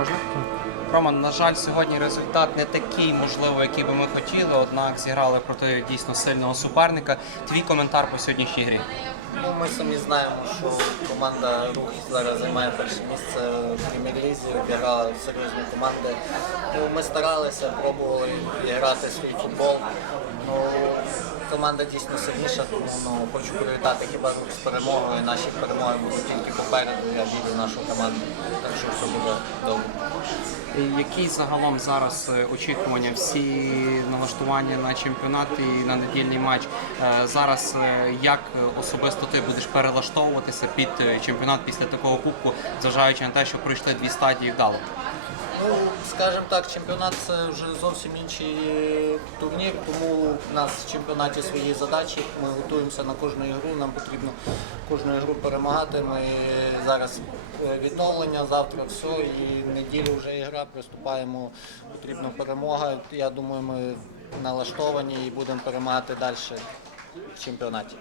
Можна? Роман, на жаль, сьогодні результат не такий, можливо, який би ми хотіли, однак зіграли проти дійсно сильного суперника. Твій коментар по сьогоднішній грі. Ну, ми самі знаємо, що команда Рух зараз займає перше місце в прем'єр-лізі, обіграла серйозні команди. Ну, ми старалися, пробували грати свій футбол. Команда дійсно сильніша, тому ну, хочу привітати хіба з перемогою. Наші перемоги будуть тільки попереду. Я вірю в нашу команду, так що все буде добре. Які загалом зараз е, очікування, всі налаштування на чемпіонат і на недільний матч? Е, Зараз е, як особисто ти будеш перелаштовуватися під чемпіонат після такого кубку, зважаючи на те, що пройшли дві стадії вдало? Ну, скажімо так, чемпіонат це вже зовсім інший турнір, тому в нас в чемпіонаті свої задачі. Ми готуємося на кожну ігру, нам потрібно кожну ігру перемагати. Ми зараз е, відновлення, завтра все, і в неділю вже ігра, приступаємо, потрібна перемога. Я думаю, ми налаштовані і будемо перемагати далі в чемпіонаті.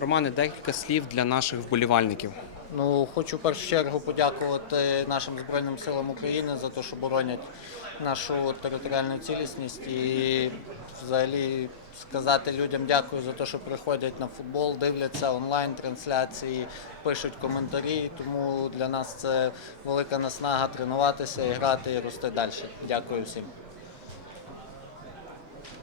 Романе, декілька слів для наших вболівальників. Ну, хочу в першу чергу подякувати нашим Збройним силам України за те, що боронять нашу територіальну цілісність і взагалі сказати людям дякую за те, що приходять на футбол, дивляться онлайн-трансляції, пишуть коментарі. Тому для нас це велика наснага тренуватися і грати і рости далі. Дякую всім.